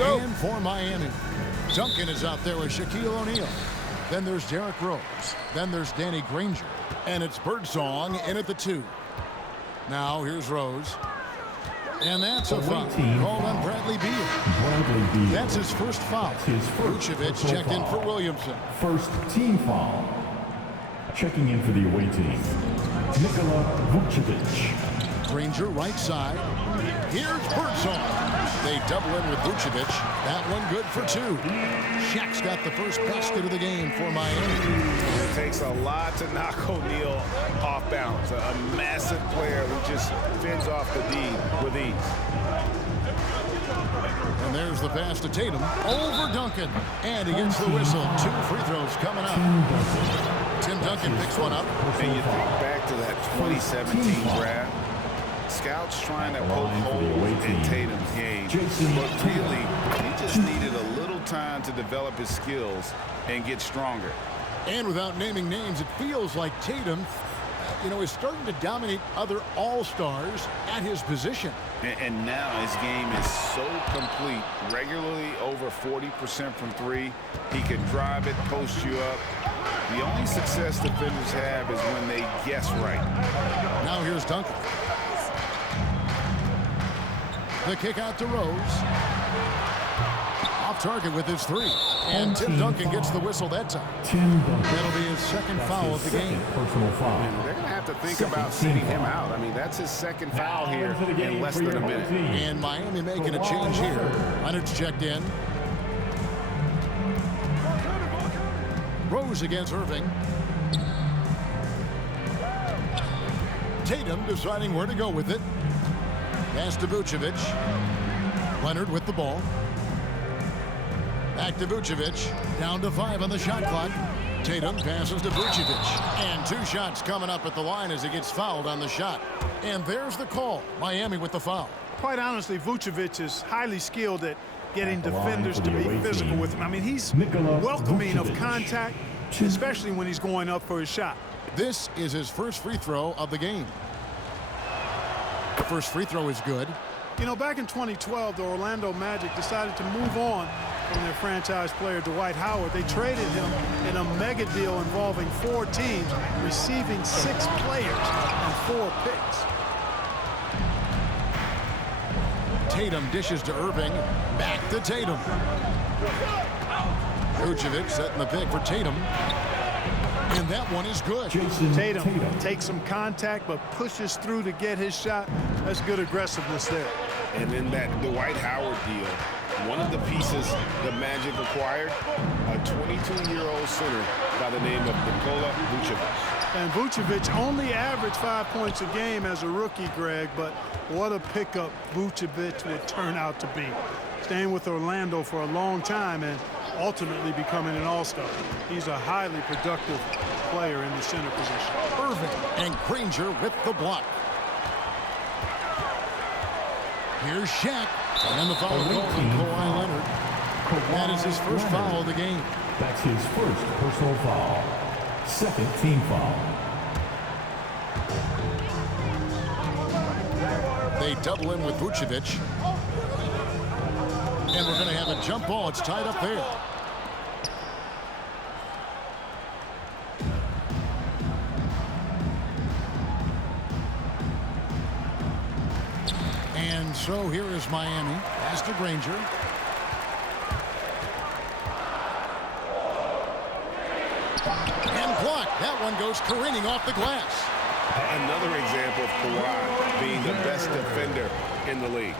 go. And for Miami, Duncan is out there with Shaquille O'Neal. Then there's Derrick Rose. Then there's Danny Granger. And it's Birdsong in at the 2. Now here's Rose. And that's a foul called on Bradley Beal. That's his first foul. Vucevic checked in for Williamson. First team foul. Checking in for the away team, Nikola Vucevic. Granger right side. Here's Birdsong. They double in with Vucevic. That one good for 2. Shaq's got the first basket of the game for Miami. It takes a lot to knock O'Neal off balance. A massive player who just fends off the D with ease. And there's the pass to Tatum over Duncan. And he gets the whistle. 2 free throws coming up. Tim Duncan picks one up. And you think back to that 2017 draft. Scouts trying to poke holes in Tatum's game, but really, he just needed a little time to develop his skills and get stronger. And without naming names, it feels like Tatum, is starting to dominate other all-stars at his position. And now his game is so complete, regularly over 40% from 3. He can drive it, post you up. The only success defenders have is when they guess right. Now here's Duncan. The kick out to Rose. Off target with his 3. And Tim Duncan gets the whistle that time. That'll be his second foul of the game. Personal foul. They're going to have to think about sitting him out. I mean, that's his second foul here in less than a minute. And Miami making a change here. Leonard's checked in. Rose against Irving. Tatum deciding where to go with it. Pass to Vucevic. Leonard with the ball. Back to Vucevic. Down to 5 on the shot clock. Tatum passes to Vucevic. And 2 shots coming up at the line as he gets fouled on the shot. And there's the call. Miami with the foul. Quite honestly, Vucevic is highly skilled at getting defenders to be physical with him. I mean, he's welcoming of contact, especially when he's going up for his shot. This is his first free throw of the game. The first free throw is good. Back in 2012, the Orlando Magic decided to move on from their franchise player, Dwight Howard. They traded him in a mega deal involving 4 teams, receiving 6 players and 4 picks. Tatum dishes to Irving. Back to Tatum. Vucevic setting the pick for Tatum. And that one is good. Tatum takes some contact but pushes through to get his shot. That's good aggressiveness there. And in that Dwight Howard deal, one of the pieces the Magic acquired, a 22-year-old center by the name of Nikola Vucevic. And Vucevic only averaged 5 points a game as a rookie, Greg, but what a pickup Vucevic would turn out to be. Staying with Orlando for a long time and ultimately becoming an all-star. He's a highly productive player in the center position. Irving and Granger with the block. Here's Shaq. And the foul called on Kawhi Leonard. That is his first foul of the game. That's his first personal foul. Second team foul. They double in with Vucevic. And we're going to have a jump ball. It's tied up there. And so here is Miami. Pass to Granger. And blocked. That one goes careening off the glass. Another example of Kawhi being the best defender in the league.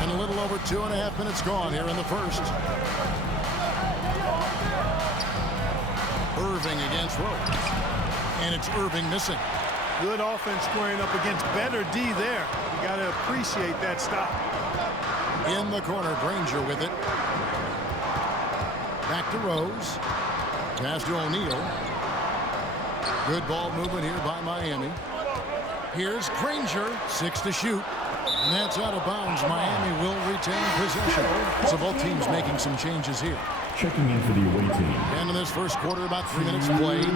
And a little over 2.5 minutes gone here in the first. Irving against Rose. And it's Irving missing. Good offense squaring up against better D there. You got to appreciate that stop. In the corner, Granger with it. Back to Rose. Pass to O'Neal. Good ball movement here by Miami. Here's Granger, 6 to shoot. And that's out of bounds. Miami will retain possession. So both teams making some changes here. Checking in for the away team. And in this first quarter, about 3 minutes played.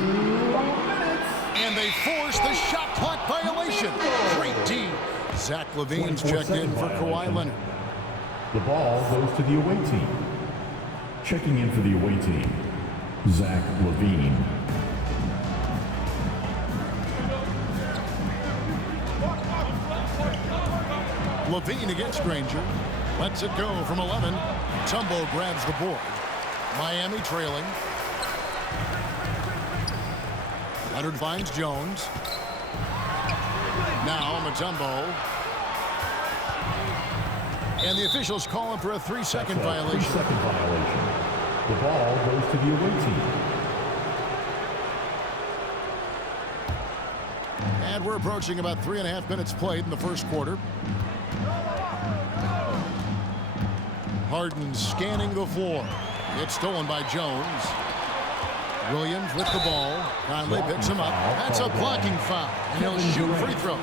And they force the shot clock violation. Great D. Zach LaVine's checked in for Kawhi Leonard. The ball goes to the away team. Checking in for the away team, Zach Levine. Levine against Granger. Lets it go from 11. Mutombo grabs the board. Miami trailing. Leonard finds Jones. Now Mutombo. And the officials call him for a 3-second violation. 3-second violation. The ball goes to the away team. And we're approaching about 3.5 minutes played in the first quarter. Harden scanning the floor. It's stolen by Jones. Williams with the ball. Conley picks him up. That's a blocking foul. And he'll shoot free throws.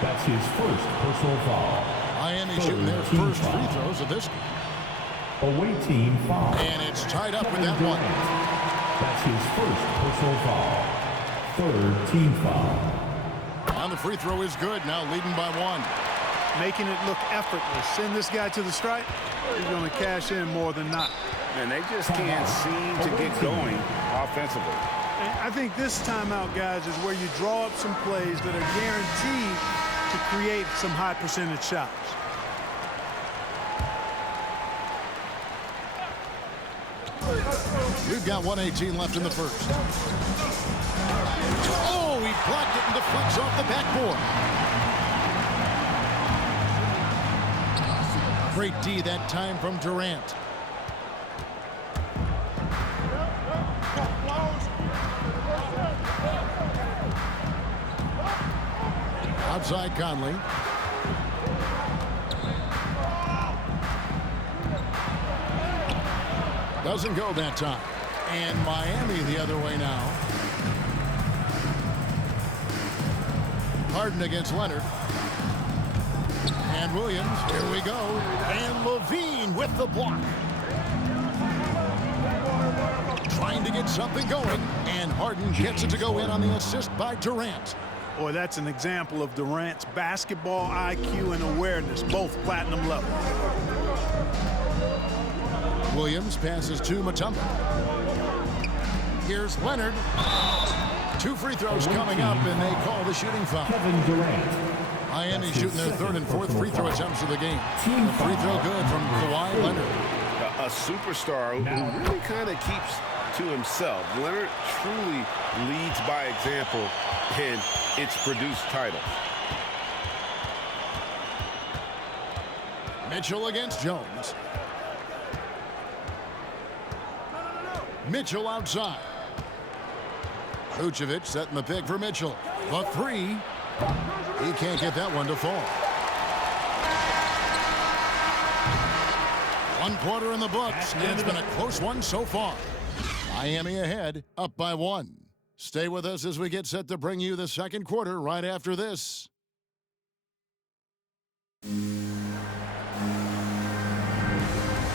That's his first personal foul. Miami shooting their first free throws of this game. Away team foul. And it's tied up with that one. That's his first personal foul. Third team foul. And the free throw is good. Now leading by 1. Making it look effortless. Send this guy to the stripe. He's going to cash in more than not. And they just can't seem to get going offensively. And I think this timeout, guys, is where you draw up some plays that are guaranteed to create some high percentage shots. We've got 1:18 left in the first. Oh, he blocked it and deflects off the backboard. Great D that time from Durant. Outside Conley. Doesn't go that time. And Miami the other way now. Harden against Leonard. And Williams, here we go. And Levine with the block. Trying to get something going. And Harden gets it to go in on the assist by Durant. Boy, that's an example of Durant's basketball IQ and awareness, both platinum level. Williams passes to Mutombo. Here's Leonard. 2 free throws coming up, and they call the shooting foul. Kevin Durant. Miami shooting their 3rd and 4th free throw attempts of the game. The free throw good from Kawhi Leonard. A superstar who really kind of keeps to himself. Leonard truly leads by example, and it's produced titles. Mitchell against Jones. Mitchell outside. Vucevic setting the pick for Mitchell. The 3. He can't get that one to fall. 1 quarter in the books, and it's been a close one so far. Miami ahead, up by 1. Stay with us as we get set to bring you the second quarter right after this.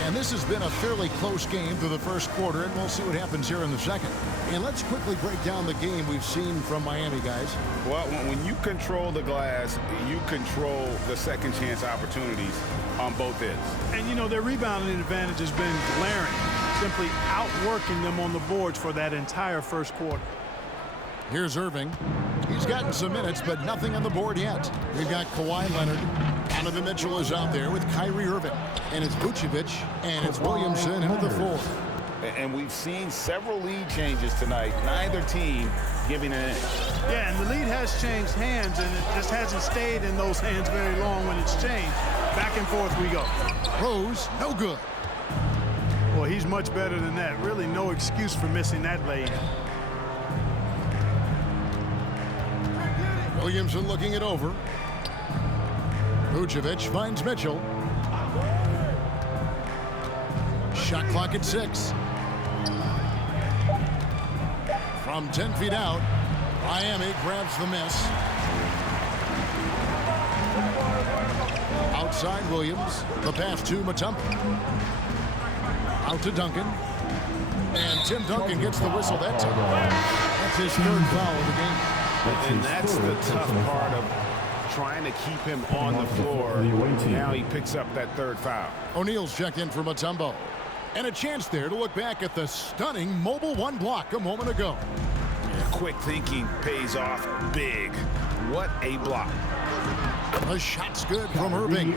And this has been a fairly close game through the first quarter, and we'll see what happens here in the second. And let's quickly break down the game we've seen from Miami, guys. Well, when you control the glass, you control the second chance opportunities on both ends. And, you know, their rebounding advantage has been glaring, simply outworking them on the boards for that entire first quarter. Here's Irving. He's gotten some minutes, but nothing on the board yet. We've got Kawhi Leonard. Donovan Mitchell is out there with Kyrie Irving. And it's Vucevic, and it's Williamson in at the 4. And we've seen several lead changes tonight. Neither team giving an inch. Yeah, and the lead has changed hands, and it just hasn't stayed in those hands very long when it's changed. Back and forth we go. Rose, no good. Well, he's much better than that. Really no excuse for missing that lay-in. Williamson looking it over. Vucevic finds Mitchell. Shot clock at 6. From 10 feet out, Miami grabs the miss. Outside Williams, the pass to Mutombo. Out to Duncan. And Tim Duncan gets the whistle that time. That's his 3rd foul of the game. And that's the tough part of trying to keep him on the floor. Now he picks up that third foul. O'Neal's checked in for Mutombo. And a chance there to look back at the stunning mobile one block a moment ago. Quick thinking pays off big. What a block. The shot's good from Irving.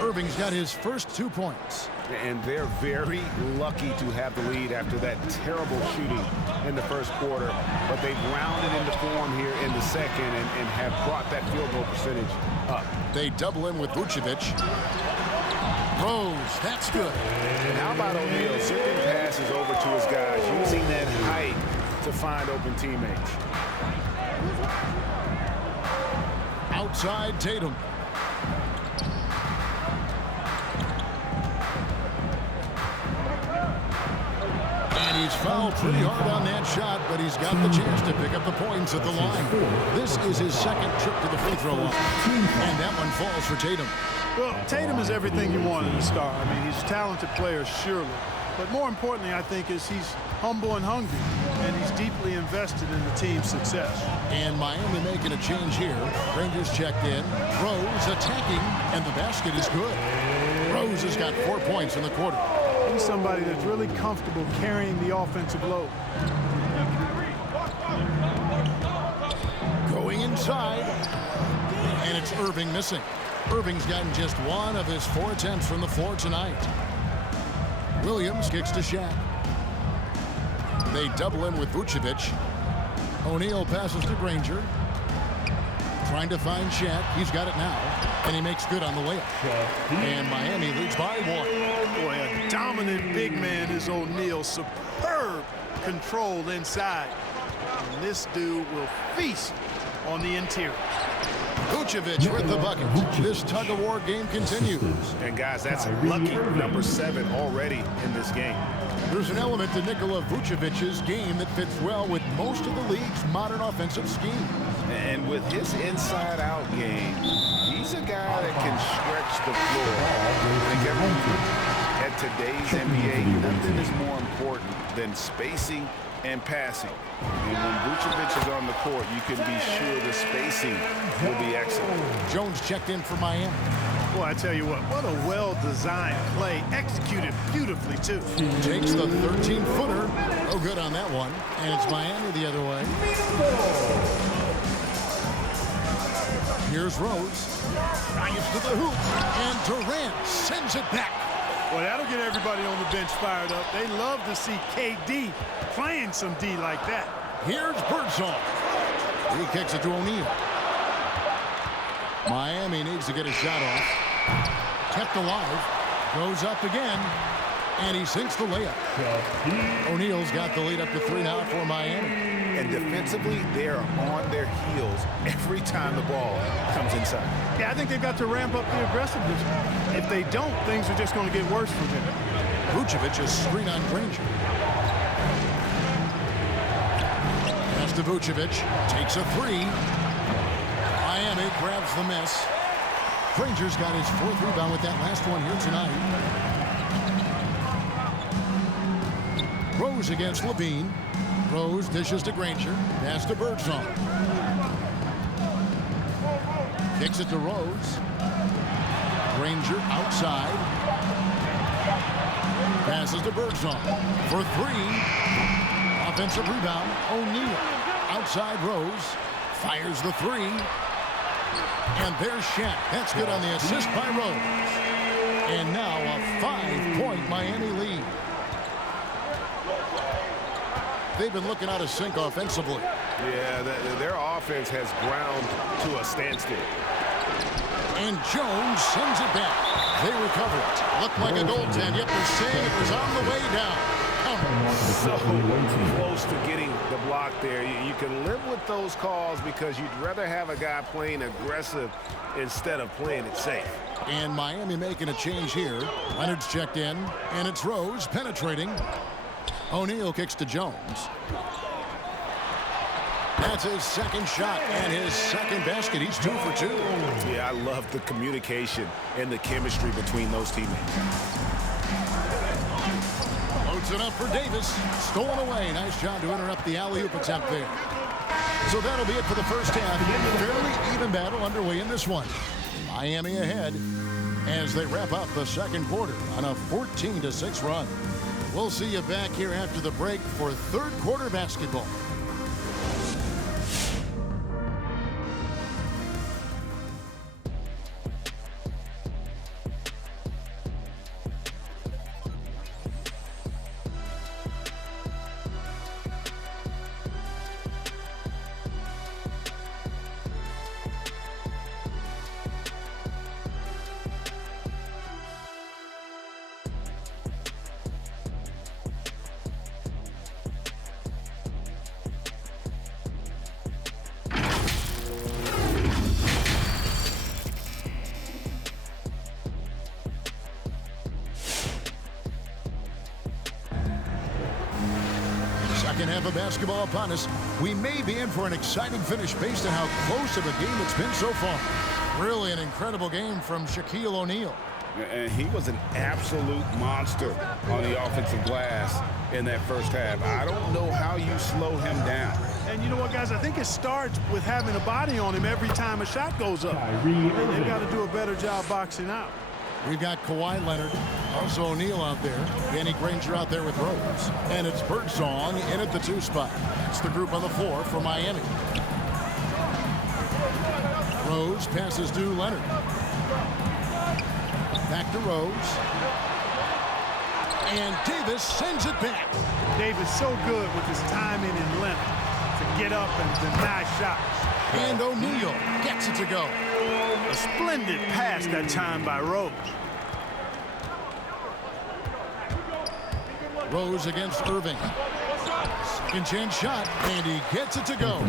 Irving's got his first 2 points. And they're very lucky to have the lead after that terrible shooting in the first quarter. But they've rounded into form here in the second and have brought that field goal percentage up. They double in with Vucevic. Rose, that's good. And how about O'Neal zipping passes over to his guys, using that height to find open teammates. Outside Tatum. And he's fouled pretty hard on that shot, but he's got the chance to pick up the points at the line. This is his second trip to the free throw line. And that one falls for Tatum. Well, Tatum is everything you want in a star. I mean, he's a talented player, surely. But more importantly, I think, is he's humble and hungry, and he's deeply invested in the team's success. And Miami making a change here. Rangers checked in. Rose attacking, and the basket is good. Rose has got 4 points in the quarter. He's somebody that's really comfortable carrying the offensive load. Going inside, and it's Irving missing. Irving's gotten just 1 of his 4 attempts from the floor tonight. Williams kicks to Shaq. They double in with Vucevic. O'Neal passes to Granger. Trying to find Shaq. He's got it now. And he makes good on the layup. And Miami leads by 1. Boy, a dominant big man is O'Neal. Superb control inside. And this dude will feast on the interior. Vucevic with the bucket. This tug-of-war game continues. And guys, that's lucky number 7 already in this game. There's an element to Nikola Vucevic's game that fits well with most of the league's modern offensive scheme. And with his inside-out game, he's a guy that can stretch the floor. I think at today's NBA, nothing is more important than spacing and passing. And when Vucevic is on the court, you can be sure the spacing will be excellent. Jones checked in for Miami. Boy, I tell you what a well-designed play, executed beautifully, too. Takes the 13-footer. No good on that one. And it's Miami the other way. Here's Rose. Drives to the hoop. And Durant sends it back. Well, that'll get everybody on the bench fired up. They love to see KD playing some D like that. Here's Birdsong. He kicks it to O'Neal. Miami needs to get a shot off. Kept alive. Goes up again. And he sinks the layup. O'Neal's got the lead up to 3 now for Miami. And defensively, they're on their heels every time the ball comes inside. Yeah, I think they've got to ramp up the aggressiveness. If they don't, things are just going to get worse from him. Vucevic is screen on Granger. Pass to Vucevic. Takes a 3. Miami grabs the miss. Granger's got his 4th rebound with that last one here tonight. Rose against Levine. Rose dishes to Granger. Pass to Birdsong. Kicks it to Rose. Granger outside. Passes to Birdsong for 3. Offensive rebound. O'Neal. Outside Rose. Fires the 3. And there's Shaq. That's good on the assist by Rose. And now a 5-point Miami lead. They've been looking out of sync offensively. Yeah, their offense has ground to a standstill. And Jones sends it back. They recover it. Looked like a goaltend, yet they're saying it was on the way down. So close to getting the block there. You can live with those calls because you'd rather have a guy playing aggressive instead of playing it safe. And Miami making a change here. Leonard's checked in, and it's Rose penetrating. O'Neal kicks to Jones. That's his second shot and his second basket. He's 2 for 2. Yeah, I love the communication and the chemistry between those teammates. Loads it up for Davis. Stolen away. Nice job to interrupt the alley-oop attempt there. So that'll be it for the first half. Fairly even battle underway in this one. Miami ahead as they wrap up the second quarter on a 14-6 run. We'll see you back here after the break for third quarter basketball. Second half of basketball upon us. We may be in for an exciting finish based on how close of a game it's been so far. Really an incredible game from Shaquille O'Neal. And he was an absolute monster on the offensive glass in that first half. I don't know how you slow him down. And you know what, guys? I think it starts with having a body on him every time a shot goes up. They've got to do a better job boxing out. We've got Kawhi Leonard, also O'Neal out there. Danny Granger out there with Rose. And it's Birdsong in at the 2 spot. It's the group on the floor for Miami. Rose passes to Leonard. Back to Rose. And Davis sends it back. Davis so good with his timing and length to get up and deny shots. And O'Neal gets it to go. A splendid pass that time by Rose. Rose against Irving. Second chance shot, and he gets it to go.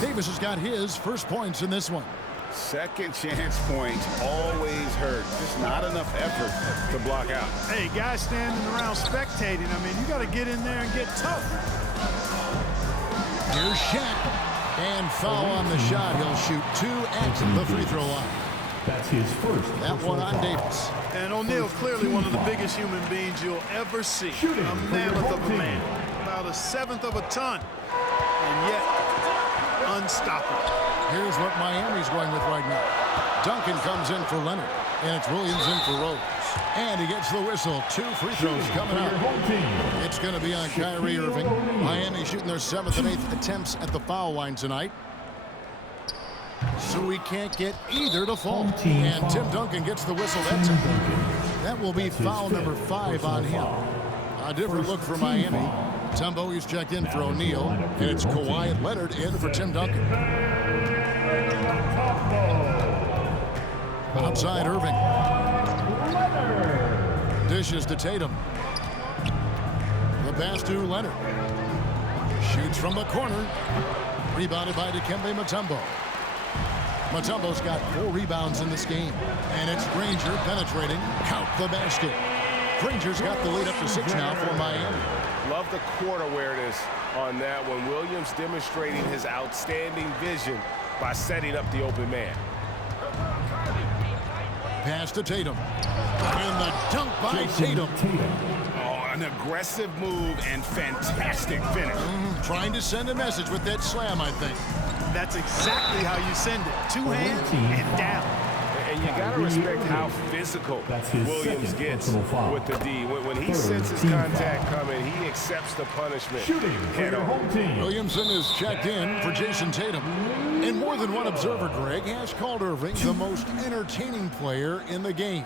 Davis has got his first points in this one. Second chance points always hurt. Just not enough effort to block out. Hey, guys standing around spectating, I mean, you got to get in there and get tough. Here's Shaq. And foul on the shot. He'll shoot 2 at the free throw line. That's his first. That one on Davis. And O'Neal, clearly one of the biggest human beings you'll ever see. A mammoth of a man. About 1/7 of a ton. And yet, unstoppable. Here's what Miami's going with right now. Duncan comes in for Leonard. And it's Williams in for Rose. And he gets the whistle. 2 free throws coming up. It's going to be on Kyrie Irving. Miami shooting their 7th and 8th attempts at the foul line tonight. So we can't get either to fall. And Tim Duncan gets the whistle that time. That will be foul number 5 on him. A different look for Miami. Tumbo is checked in for O'Neal. And it's Kawhi Leonard in for Tim Duncan. Outside Irving. Dishes to Tatum. The pass to Leonard. Shoots from the corner. Rebounded by d3mb0y5. Mutombo's got 4 rebounds in this game. And it's Granger penetrating. Count the basket. Granger's got the lead up to 6 now for Miami. Love the court awareness on that one. Williams demonstrating his outstanding vision by setting up the open man. Pass to Tatum. And the dunk by Tatum. Oh, an aggressive move and fantastic finish. Trying to send a message with that slam, I think. That's exactly how you send it. 2 hands and down. And you got to respect how physical Williams gets with the D. When he senses contact coming, he accepts the punishment. Head on. Williamson is checked in for Jason Tatum. And more than one observer, Greg, has called Irving the most entertaining player in the game.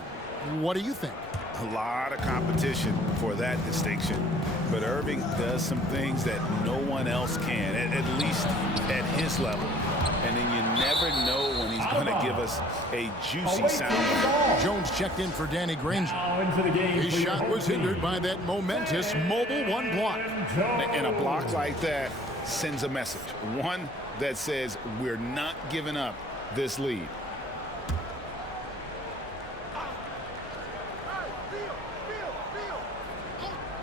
What do you think? A lot of competition for that distinction. But Irving does some things that no one else can, at least at his level. And then you never know when he's going to give us a juicy sound. Jones checked in for Danny Granger. His shot was hindered by that momentous mobile 1 block. And a block like that sends a message. One that says we're not giving up this lead.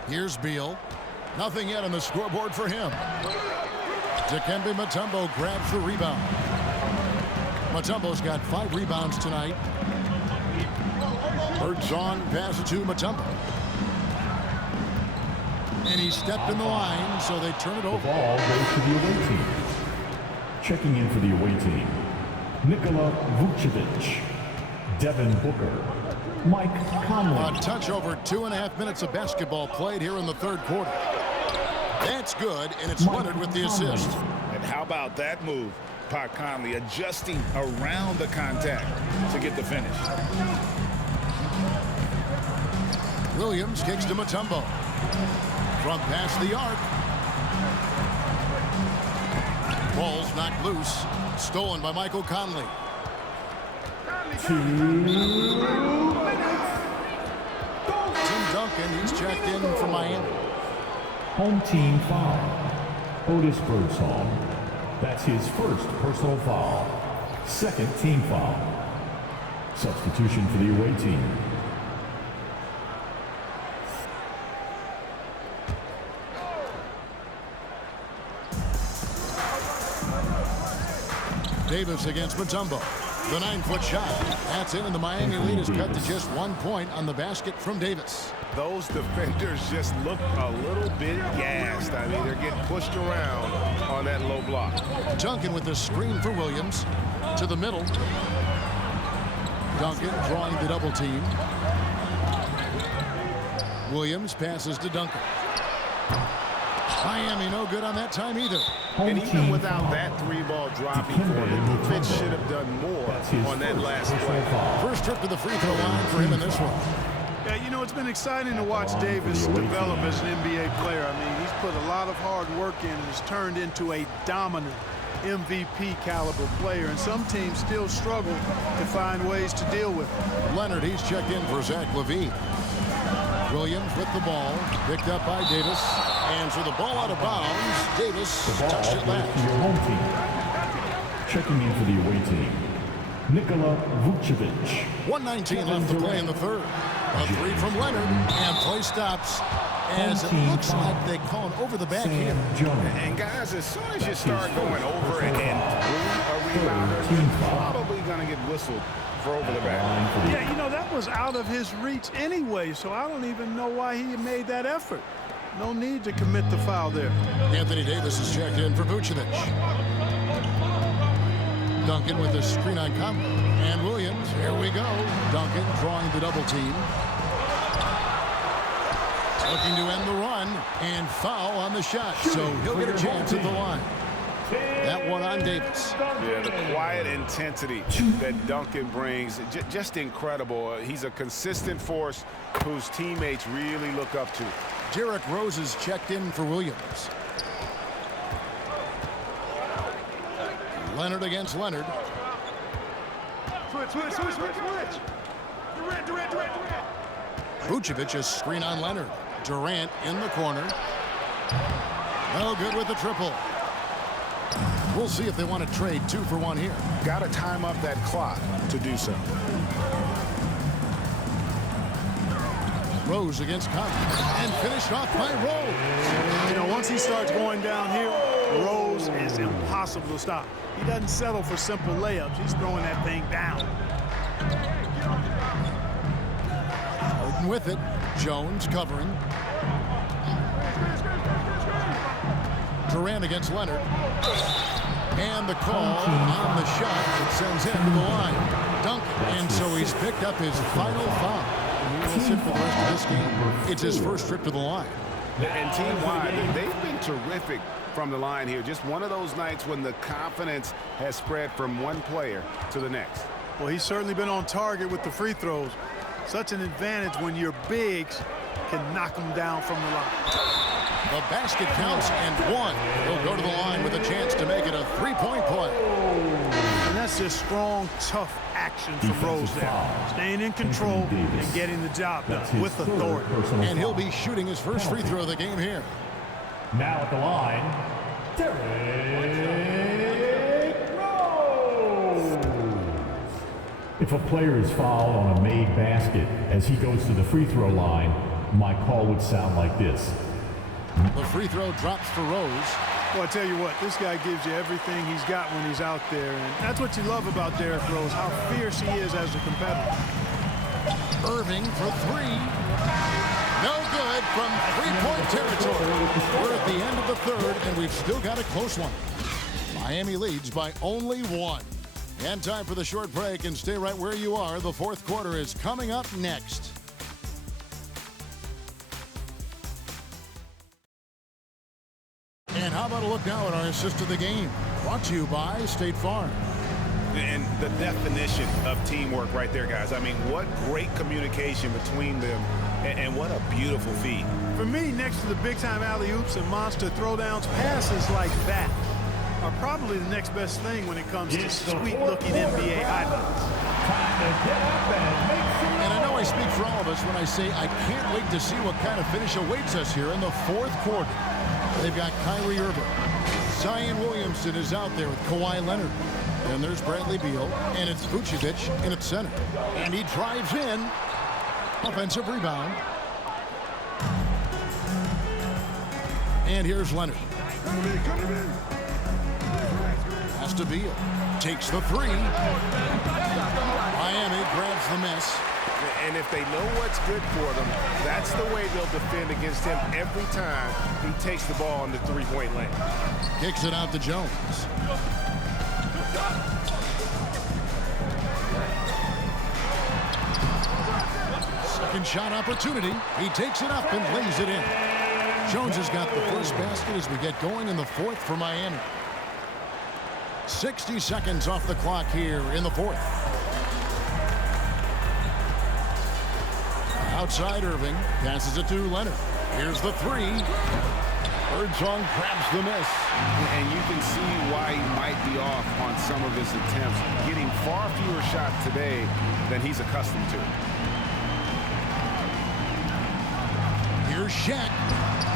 Here's Beal. Nothing yet on the scoreboard for him. d3mb0y5 grabs the rebound. Mutombo's got 5 rebounds tonight. Birdsong passes to Mutombo. And he stepped in the line, so they turn it over. Ball goes to the away team. Checking in for the away team, Nikola Vucevic, Devin Booker, Mike Conley. A touch over 2.5 minutes of basketball played here in the third quarter. That's good, and it's Leonard with the assist. And how about that move? Pat Conley adjusting around the contact to get the finish. Williams kicks to Mutombo. From past the arc. Ball's knocked loose. Stolen by Michael Conley. 2 minutes. Tim Duncan, he's checked in for Miami. Home team foul. Otis Birdsong. That's his first personal foul. Second team foul. Substitution for the away team. Davis against Mutombo. The 9-foot shot. That's in, and the Miami lead is cut to just 1 point on the basket from Davis. Those defenders just look a little bit gassed. I mean, they're getting pushed around on that low block. Duncan with the screen for Williams. To the middle. Duncan drawing the double team. Williams passes to Duncan. Miami no good on that time either. And even without that 3-ball drop before, Fitz should have done more on that last play. First trip to the free throw line for him in this one. Yeah, you know, it's been exciting to watch Davis develop as an NBA player. I mean, he's put a lot of hard work in and has turned into a dominant MVP caliber player, and some teams still struggle to find ways to deal with it. Leonard, he's checked in for Zach LaVine. Williams with the ball, picked up by Davis, and for the ball out of bounds, Davis touched it last. Your home team. Checking in for the away team, Nikola Vucevic. 1:19 left to play in the third. A three from Leonard, and play stops as it looks like they call it over the back here. And guys, as soon as you start going over and through a rebounder, you're probably going to get whistled for over the back. Yeah, you know, that was out of his reach anyway, so I don't even know why he made that effort. No need to commit the foul there. Anthony Davis is checked in for Vucevic. Duncan with the screen on Conley. And Williams, here we go. Duncan drawing the double team. Looking to end the run, and foul on the shot, so he'll get a chance at the line. That one on Davis. Yeah, the quiet intensity that Duncan brings, just incredible. He's a consistent force whose teammates really look up to. Derrick Rose is checked in for Williams. Leonard against Leonard. Switch. Durant. Vucevic is screen on Leonard. Durant in the corner. No good with the triple. We'll see if they want to trade 2 for 1 here. Got to time up that clock to do so. Rose against Conley, and finished off by Rose. You know, once he starts going downhill, Rose is impossible to stop. He doesn't settle for simple layups. He's throwing that thing down. Harden with it. Jones covering. Durant against Leonard. And the call on the shot that sends him to the line. Duncan. And so he's picked up his final foul. And he will sit for the rest of this game. It's his first trip to the line. And team-wide, they've been terrific from the line here. Just one of those nights when the confidence has spread from one player to the next. Well, he's certainly been on target with the free throws. Such an advantage when your bigs can knock them down from the line. The basket counts and 1. He'll go to the line with a chance to make it a 3-point play. And that's just strong, tough action from Rose there. Staying in control and getting the job done with authority. And he'll be shooting his first free throw of the game here. Now at the line, Derrick Rose. If a player is fouled on a made basket as he goes to the free throw line, my call would sound like this. The free throw drops for Rose. Well, I tell you what, this guy gives you everything he's got when he's out there. And that's what you love about Derrick Rose, how fierce he is as a competitor. Irving for 3. No good from 3-point territory. We're at the end of the third, and we've still got a close one. Miami leads by only 1. And time for the short break, and stay right where you are. The fourth quarter is coming up next. And how about a look now at our assist of the game? Brought to you by State Farm. And the definition of teamwork right there, guys. I mean, what great communication between them, and what a beautiful feed. For me, next to the big-time alley-oops and monster throwdowns, passes like that are probably the next best thing when it comes to sweet-looking NBA highlights. And I know I speak for all of us when I say I can't wait to see what kind of finish awaits us here in the fourth quarter. They've got Kyrie Irving. Zion Williamson is out there with Kawhi Leonard. And there's Bradley Beal, and it's Vucevic in its center. And he drives in. Offensive rebound. And here's Leonard. Pass to Beal. Takes the three. Miami grabs the miss. And if they know what's good for them, that's the way they'll defend against him every time he takes the ball in the three-point lane. Kicks it out to Jones. Second shot opportunity. He takes it up and lays it in. Jones has got the first basket as we get going in the fourth for Miami. 60 seconds off the clock here in the fourth. Outside Irving. Passes it to Leonard. Here's the three. Birdsong grabs the miss. And you can see why he might be off on some of his attempts, getting far fewer shots today than he's accustomed to. Here's Shaq.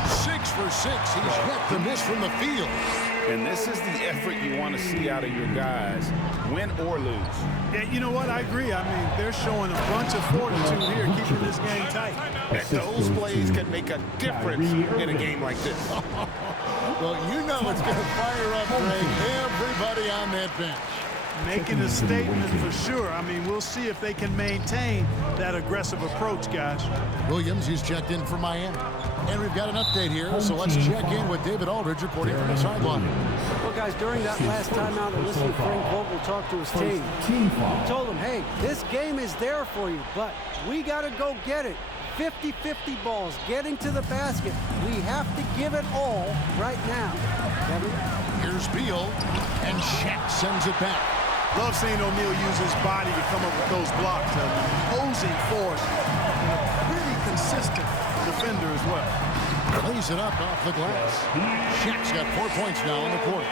6 for 6. He's hit the miss from the field. And this is the effort you want to see out of your guys, win or lose. Yeah, you know what? I agree. I mean, they're showing a bunch of fortitude here, keeping this game tight. Those plays can make a difference in a game like this. Well, you know it's going to fire up, Greg, everybody on that bench. Making a statement for sure. I mean, we'll see if they can maintain that aggressive approach, guys. Williams, he's checked in for Miami. And we've got an update here, so let's check in with David Aldridge reporting from the sideline. Well, guys, during that last timeout, I listened to Frank Vogel talk to his team. He told them, hey, this game is there for you, but we got to go get it. 50-50 balls, getting to the basket. We have to give it all right now. Kevin? Here's Beal, and Shaq sends it back. Love seeing O'Neal use his body to come up with those blocks. An imposing force and a pretty consistent defender as well. Lays it up off the glass. Shaq's got 4 points now in the quarter.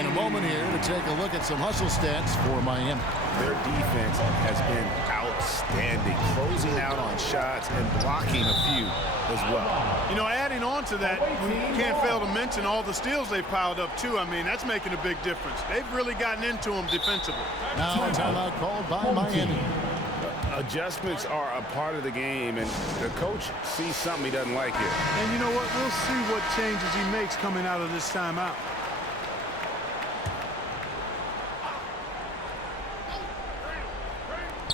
In a moment here to take a look at some hustle stats for Miami. Their defense has been outstanding, closing out on shots and blocking a few as well. You know, adding on to that, we can't fail to mention all the steals they've piled up, too. I mean, that's making a big difference. They've really gotten into them defensively. Now a timeout called by Miami. Adjustments are a part of the game, and the coach sees something he doesn't like here. And you know what? We'll see what changes he makes coming out of this timeout.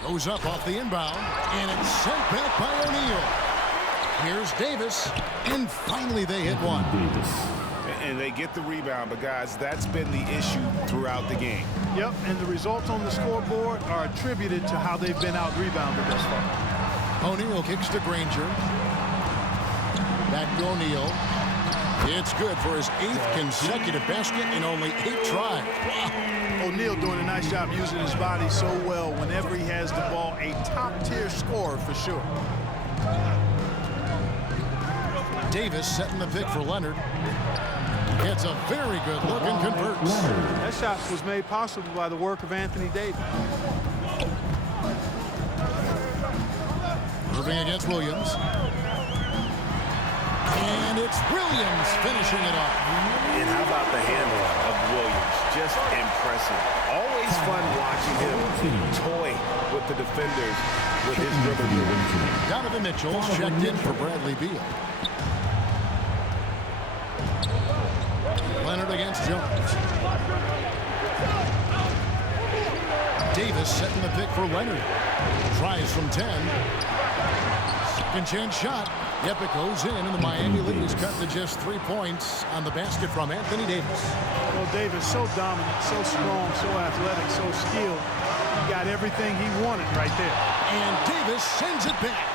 Goes up off the inbound, and it's sent back by O'Neal. Here's Davis, and finally they hit one. And they get the rebound, but guys, that's been the issue throughout the game. Yep, and the results on the scoreboard are attributed to how they've been out-rebounded thus far. O'Neal kicks to Granger. Back to O'Neal. It's good for his 8th consecutive basket in only 8 tries. Wow. O'Neal doing a nice job using his body so well whenever he has the ball. A top-tier scorer for sure. Davis setting the pick for Leonard. Gets a very good look and converts. That shot was made possible by the work of Anthony Davis. Irving against Williams. And it's Williams finishing it off. And how about the handle of Williams? Just impressive. Always fun watching him toy with the defenders with his dribble. Donovan Mitchell's checked in for Bradley Beal. Leonard against Jones. Davis setting the pick for Leonard. Tries from 10. Second chance shot. Yep, it goes in, and the Miami lead is cut to just 3 points on the basket from Anthony Davis. Well, Davis, so dominant, so strong, so athletic, so skilled. He got everything he wanted right there. And Davis sends it back.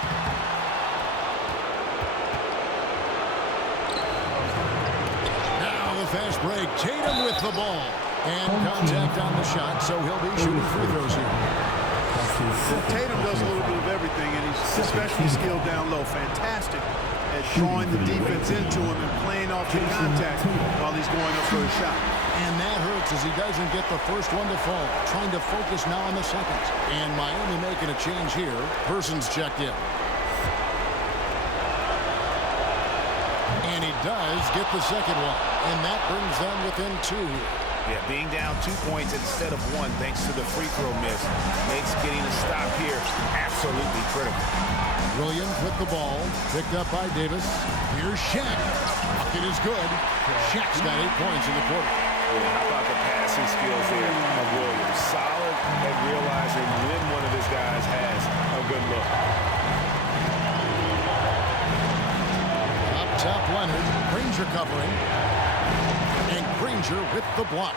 Now the fast break. Tatum with the ball. And contact on the shot, so he'll be shooting free throws here. Tatum does a little bit of everything, and he's especially skilled down low. Fantastic at drawing the defense into him and playing off the contact while he's going up for a shot. And that hurts as he doesn't get the first one to fall. Trying to focus now on the second. And Miami making a change here. Person's checked in. And he does get the second one. And that brings them within 2 here. Yeah, being down 2 points instead of 1 thanks to the free throw miss makes getting a stop here absolutely critical. Williams with the ball, picked up by Davis. Here's Shaq. It is good. Shaq's got 8 points in the quarter. Yeah, how about the passing skills there of Williams? Solid at realizing when one of his guys has a good look. Up top, Leonard. Granger covering. And Granger with the block.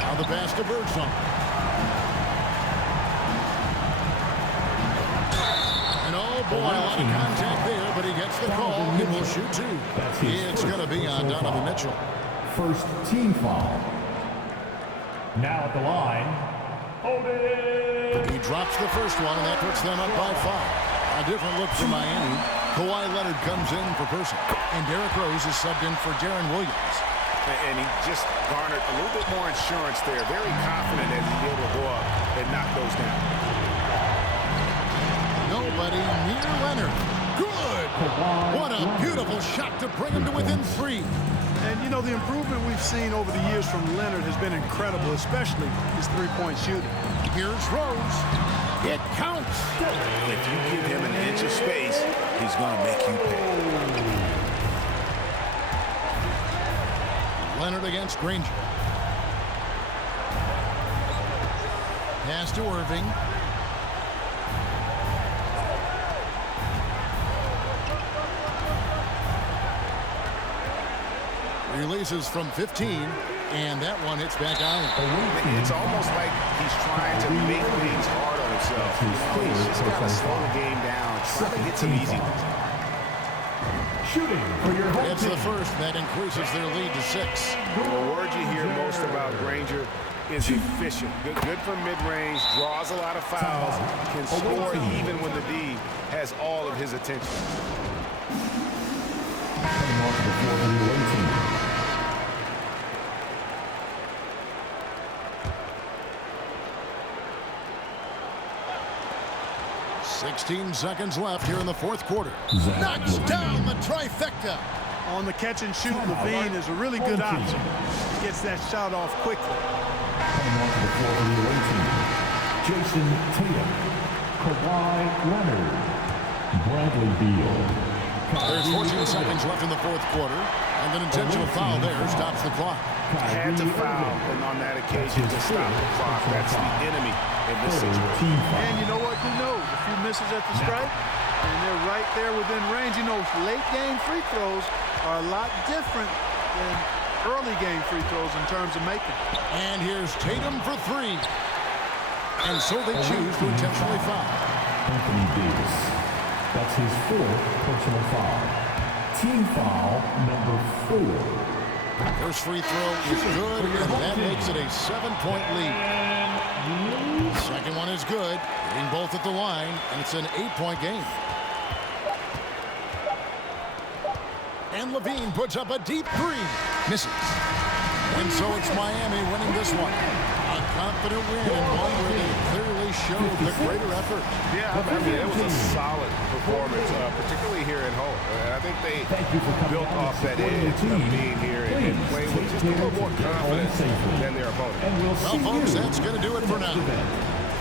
Now the pass to Birdsong. And oh boy, a lot of contact there, but he gets the call and will shoot 2. It's going to be on Donovan Mitchell. First team foul. Now at the line, Oden. He drops the first one, and that puts them up by 5. A different look for Miami. Kawhi Leonard comes in for Person. And Derrick Rose is subbed in for Darren Williams. And he just garnered a little bit more insurance there. Very confident that he'll be able to go up and knock those down. Nobody near Leonard. Good! What a beautiful shot to bring him to within 3. And, you know, the improvement we've seen over the years from Leonard has been incredible, especially his three-point shooting. Here's Rose. It counts. If you give him an inch of space, he's going to make you pay. Leonard against Granger. Pass to Irving. Releases from 15, and that one hits back iron. It's almost like he's trying to make things hard on himself. He's just got to slow the game down, try to get some easy ones. Shooting for your home It's team. the first that increases their lead to 6. The word you hear most about Granger is efficient. Good from mid-range, draws a lot of fouls, can score even when the D has all of his attention. Coming off the floor for the away team. 16 seconds left here in the fourth quarter. Knocks down the trifecta. On the catch and shoot, Levine is a really good option. Gets that shot off quickly. Coming off the floor for the away team. Jason Tatum, Kawhi Leonard, Bradley Beal. There's 14 seconds left in the fourth quarter, and an intentional foul there stops the clock. Had to foul, and on that occasion to stop the clock. That's the enemy in this situation. And you know what? Who knows? A few misses at the stripe, and they're right there within range. You know, late game free throws are a lot different than early game free throws in terms of making. And here's Tatum for 3. And so they choose to intentionally foul. Anthony Davis. That's his 4th personal foul. Team foul number 4. First free throw is good, and that makes it a 7-point lead. Second one is good, hitting both at the line, and it's an 8-point game. And Levine puts up a deep 3. Misses. And so it's Miami winning this one. A confident win, and one where they clearly showed the greater effort. Yeah, I mean, it was a solid performance, particularly here at home. I think they built off that edge of being here and playing with just a little more confidence than their opponent. Well, folks, that's going to do it for now.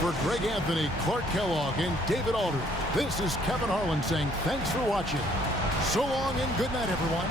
For Greg Anthony, Clark Kellogg, and David Alder, this is Kevin Harlan saying thanks for watching. So long and good night, everyone.